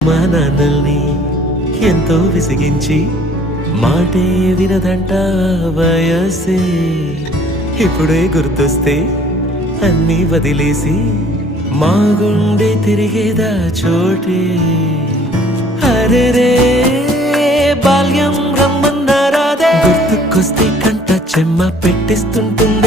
మా నాన్నల్ని ఎంతో విసిగించి మాటే వినదంట వయసే. ఇప్పుడే గుర్తొస్తే అన్నీ వదిలేసి మా గుండె తిరిగేదా చోటే. అరెరే బాల్యం రమ్మన్నారాదే, గుర్తుకొస్తే కంట చెమ్మ పెట్టిస్తుంటుంది